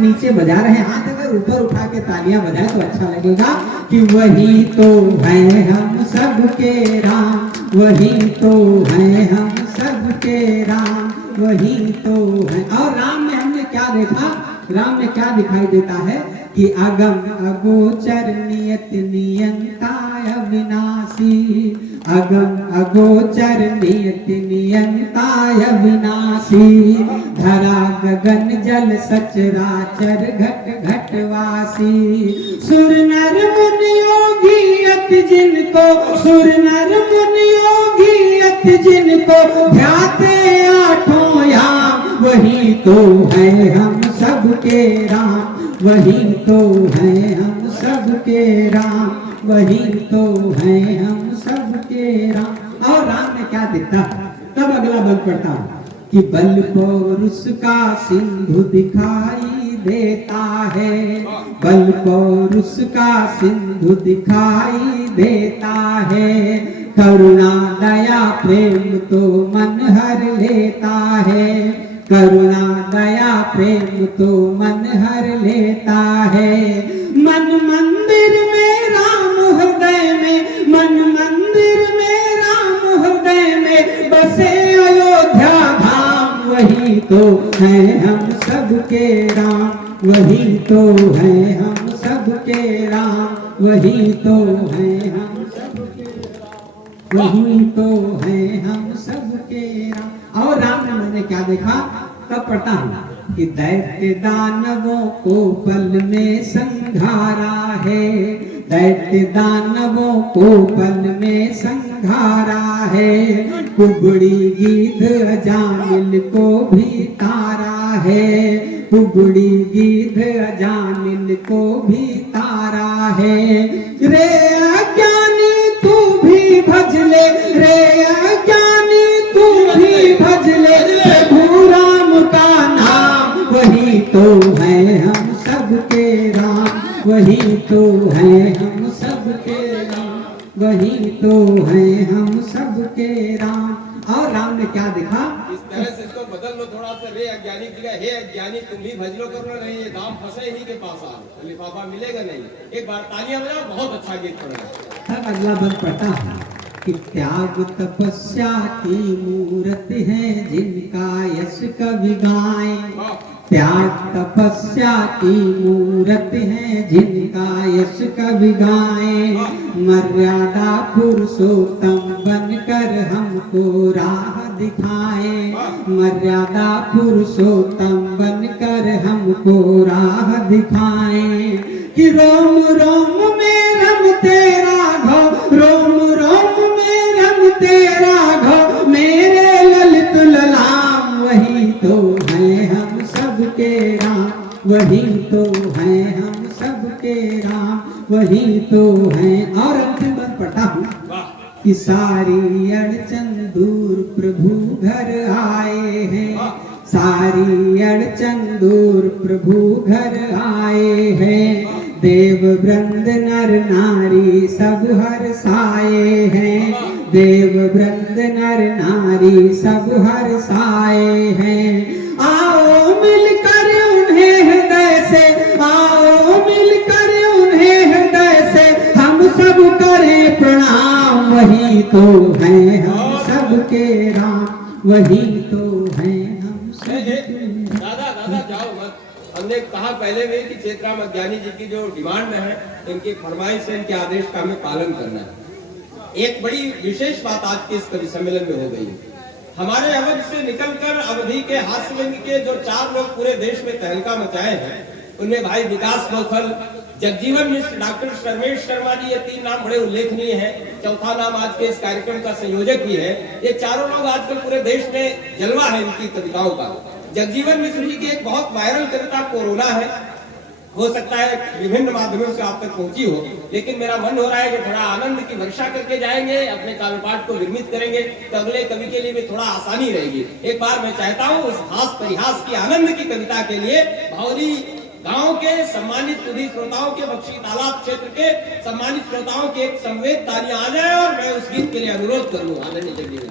नीचे बजा रहे हैं, हाथ अगर ऊपर उठा के तालियां बजाएं तो अच्छा लगेगा कि वही तो है हम सबके राम, वही तो है हम सबके राम, वही तो है। और राम में हमने क्या देखा, राम में क्या दिखाई देता है कि अगम अगोचर नियत नियंताय अविनाशी, अगम अगोचर नियत नियंताय अविनाशी, धरा गगन जल सचराचर घट घटवासी, सुर नर मुनि योगी अति जिनको, सुर नर मुनि योगी अति जिनको ध्याते आठों याम, वही तो है हम सबके राम, वही तो है हम सबके राम, वही तो है हम सबके राम। और राम में क्या दिखता है, तब अगला बल पड़ता है कि बल पौरुष का सिंधु दिखाई देता है, बल पौरुष का सिंधु दिखाई देता है, करुणा दया प्रेम तो मन हर लेता है, करुणा दया प्रेम तो मन हर लेता है, मन मंदिर में राम हृदय में, मन मंदिर में राम हृदय में बसे अयोध्या धाम, वही तो है हम सबके राम, वही तो है हम सबके राम, वही तो है हम सबके राम, वही तो है हम सबके राम। और राम ने मैंने क्या देखा, तब पढ़ता हूं कि दैत्य दानवों को पल में संघारा है, दैत्य दानवों को पल में संघारा है, कुबड़ी गीध अजामिल को भी तारा है, कुबड़ी गीध अजामिल को भी तारा है, रे अज्ञानी तू भी भज ले, रे अज्ञानी तू भी भज ले प्रभु राम का नाम, वही तो है हम सबके राम, वही तो है हम सबके राम, वही तो है हम सबके राम। और राम ने क्या दिखा, इस तरह से इसको बदल लो थोड़ा सा, रे अज्ञानी दिखा, हे अज्ञानी तुम भी भज लो करो नहीं, ये दाम फंसे ही के पास आ, तो लिफाफा मिलेगा नहीं। एक बार तालियां बजाओ, बहुत अच्छा गीत पढ़ेगा। तब अगला बल पढ़ता हूँ कि त्याग तपस्या की मूर्त है जिनका यश कवि गाए, त्याग तपस्या की मूर्त है जिनका यश कवि गाए, मर्यादा पुरुषोत्तम बनकर हमको राह दिखाए, मर्यादा पुरुषोत्तम बनकर हमको राह दिखाए, कि रोम रोम में रमते राघव, रोम रोम में रमते राघव मेरे ललित ललाम, वही तो है हम सबके राम, वही तो है हम सबके राम, वही तो है। और अंतिम बात पढ़ता हूँ कि सारी अड़चन दूर प्रभु घर आए हैं, सारी अड़चन दूर प्रभु घर आए हैं, देव वृंद नर नारी सब हर्षाए हैं, देव वृंद नर नारी सब हर्षाए हैं, आओ मिलकर उन्हें हृदय से, आओ मिलकर उन्हें हृदय से हम सब करें प्रणाम, वही तो है हम सबके राम, वही तो है हम सबके। दादा दादा जाओ मत, हमने कहा पहले भी कि चेतराम अज्ञानी जी की जो डिमांड है, इनकी फरमाइश है, इनके आदेश का हमें पालन करना है। एक बड़ी विशेष बात आज के इस कवि सम्मेलन में हो गई है। हमारे अवध से निकलकर अवधि के हास्यलिंग के जो 4 लोग पूरे देश में तहलका मचाए हैं, उनमें भाई विकास बौखल, जगजीवन मिश्र, डॉक्टर शर्मेश शर्मा जी, ये 3 नाम बड़े उल्लेखनीय हैं। चौथा नाम आज के इस कार्यक्रम का संयोजक ही है। ये चारों लोग आजकल पूरे देश में जलवा है इनकी कविताओं का। जगजीवन मिश्र जी की एक बहुत वायरल कविता कोरोना है, हो सकता है विभिन्न माध्यमों से आप तक पहुंची हो, लेकिन मेरा मन हो रहा है कि थोड़ा आनंद की वर्षा करके जाएंगे, अपने काव्यपाठ को निर्मित करेंगे तो अगले कवि के लिए भी थोड़ा आसानी रहेगी। एक बार मैं चाहता हूँ उस हास परिहास की आनंद की कविता के लिए भावरी गांव के सम्मानित सुधी श्रोताओं के, बख्शी तालाब क्षेत्र के सम्मानित श्रोताओं की एक संवेद तालियां आ जाए और मैं उस गीत के लिए अनुरोध करूँ। आदरणीय जगजीवन,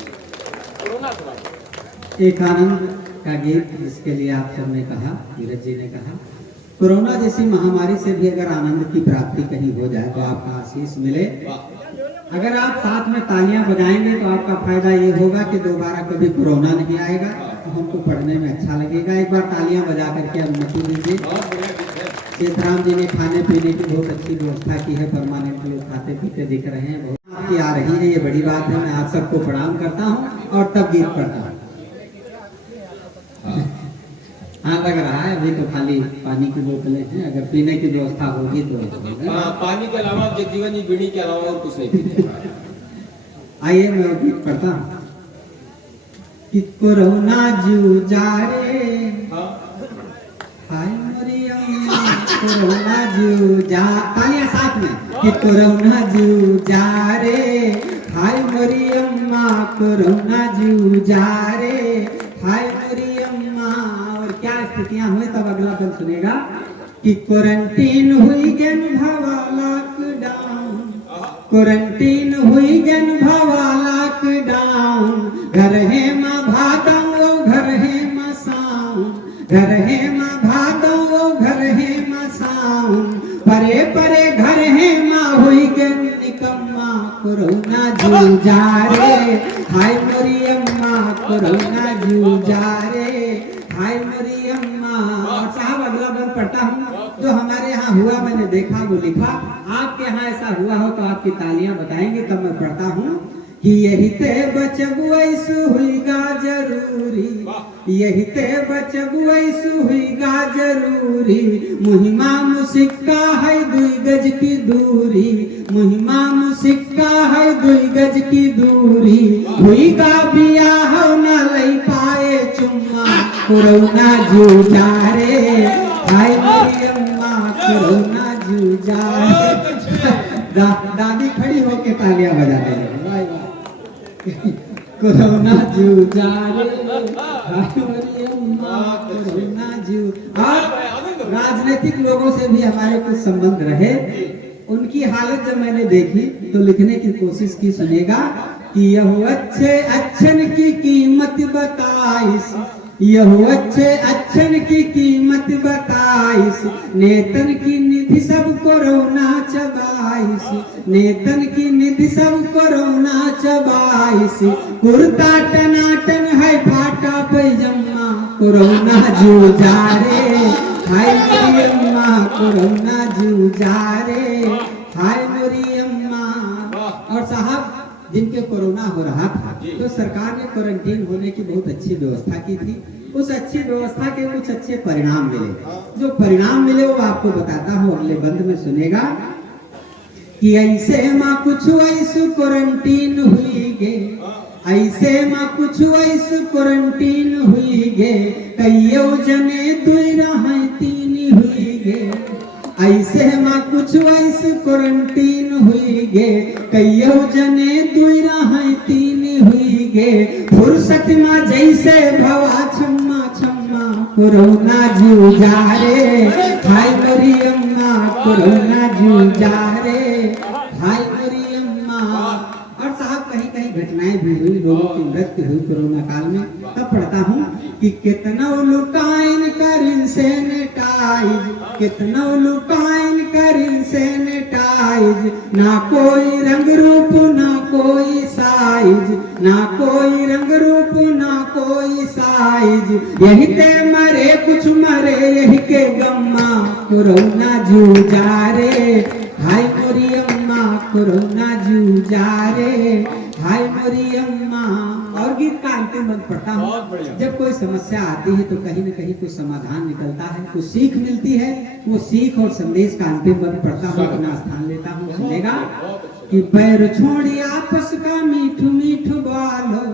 एक आनंद का गीत जिसके लिए आप सबने कहा, नीरज जी ने कहा, कोरोना जैसी महामारी से भी अगर आनंद की प्राप्ति कहीं हो जाए तो आपका आशीष मिले। अगर आप साथ में तालियां बजाएंगे तो आपका फायदा ये होगा कि दोबारा कभी कोरोना नहीं आएगा, तो हमको पढ़ने में अच्छा लगेगा। एक बार तालियां बजा करके अनुमति दीजिए। सीताराम जी ने खाने पीने की बहुत अच्छी व्यवस्था की है, परमानेंट लोग खाते पीते दिख रहे हैं, बहुत आपकी आ रही है, ये बड़ी बात है। मैं आप सबको प्रणाम करता हूँ और तब गीत पढ़ता हूँ। हाँ लग रहा है अभी तो खाली पानी की बोतलें हैं, अगर पीने की व्यवस्था होगी तो पानी के अलावा जगजीवन जी बीड़ी के अलावा और कुछ नहीं पीते। आइए मैं गीत पढ़ता हूँ कि कोरोना जूझा रे हाय मोरी अम्मा कोरोना जूझा, तालियां साथ में कि कोरोना जूझा रे हाय मोरी अम्मा कोरोना जूझा रे हाय मोरी अम्मा। और क्या स्थितियां हुई तब अगला बंद सुनेगा कि क्वारंटीन हुई गन भवा लॉकडाउन, क्वारंटीन हुई गन भवा लॉकडाउन, घर है माँ भादो घर है माँ साउन, घर है माँ भादो घर है माँ साउन, परे परे घर है माँ हुई गन निकम्मा कोरोना जूझा रे हाय मोरी अम्मा कोरोना जूझा रे हाय मोरी अम्मा। और साहब अगला बंद पढ़ता हूँ जो हमारे यहाँ हुआ, मैंने देखा वो लिखा। आपके यहाँ ऐसा हुआ हो तो आपकी तालियां बताएंगे तब मैं पढ़ता हूँ कि यही ते बचबू ऐसु हुईगा जरूरी, यही ते बचबू ऐसु हुईगा जरूरी, मुहिमा मुसिक्का है 2 गज की दूरी, मुहिमा मुसिक्का है 2 गज की दूरी, हुईगा बियाह न लई पाए चुम्मा कोरोना जूझा रे हाय मेरी अम्मा कोरोना जूझा रे। दादी खड़ी होके तालियां बजाते हैं, कोरोना जूझा रे हाय मेरी अम्मा कोरोना जूझा। राजनीतिक लोगों से भी हमारे कुछ संबंध रहे, उनकी हालत जब मैंने देखी तो लिखने की कोशिश की। सुनेगा कि यह अच्छे अच्छन की कीमत बताइस, यह अच्छे अच्छन की कीमत बताइस, नेतन की निधि सब कोरोना चबाइस, नेतन की निधि सब कोरोना चबाइस, कुर्ता टनाटन है फाटा पैजम्मा कोरोना जूझा रे हाय मेरी अम्मा कोरोना जूझा रे हाय मेरी अम्मा। और साहब जिनके कोरोना हो रहा था तो सरकार ने क्वारंटीन होने की बहुत अच्छी व्यवस्था की थी। उस अच्छी व्यवस्था के कुछ अच्छे परिणाम मिले, जो परिणाम मिले वो आपको बताता हूँ अगले बंद में। सुनेगा कि ऐसे माँ कुछ ऐसे क्वारंटीन हुई गे, ऐसे माँ कुछ ऐसे क्वारंटीन हुई गे, कईयो जने 2 रहा 3 हुई गे, ऐसे माँ कुछ ऐसे क्वारंटीन हुई गे, कईयो जने 2 रहा 3 हुई गे, फुर्सत माँ जैसे भवा छम्मा छम्मा कोरोना जूझा रे हाय मेरी अम्मा कोरोना जूझा रे हाय मेरी अम्मा। और साहब कहीं कहीं घटनाएं भी हुई, लोगों की मृत्यु हुई कोरोना काल में। तब पढ़ता हूँ कि कितना लुकाइन कर सैनिटाइज, कितना लुकाइन कर सैनिटाइज, ना कोई रंग रूप ना कोई साइज, ना कोई रंग रूप ना कोई साइज, यही ते मरे कुछ मरे यही के गम्मा कोरोना जूझा रे हाय मोरी अम्मा कोरोना जूझा रे हाय मोरी अम्मा। और गीत का अंतिम बंद पढ़ता हूँ। जब कोई समस्या आती है तो कहीं न कहीं कुछ समाधान निकलता है, कुछ सीख मिलती है। वो सीख और संदेश का अंतिम बंद पढ़ता हूँ, अपना स्थान लेता हूँ। सुनेगा कि पैर छोड़ी आपस का मीठ मीठ बालो,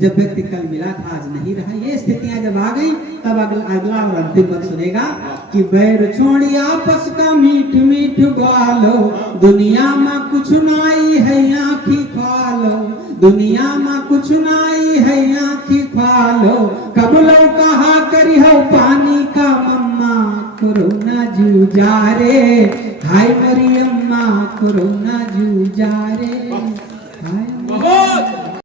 जब व्यक्ति कल मिला था आज नहीं रहा, ये स्थितियां जब आ गई तब अगला और अंतिम पद सुनेगा कि बैर छोड़ी आपस का मीठ मीठ बालो, दुनिया में कुछ नाई है आँखी खालो, दुनिया में कुछ नाई है आँखी खालो, कब लो कहा करी हो पानी का मम्मा कोरोना जूझा रे हाय मेरी अम्मा कोरोना जूझा रे हाय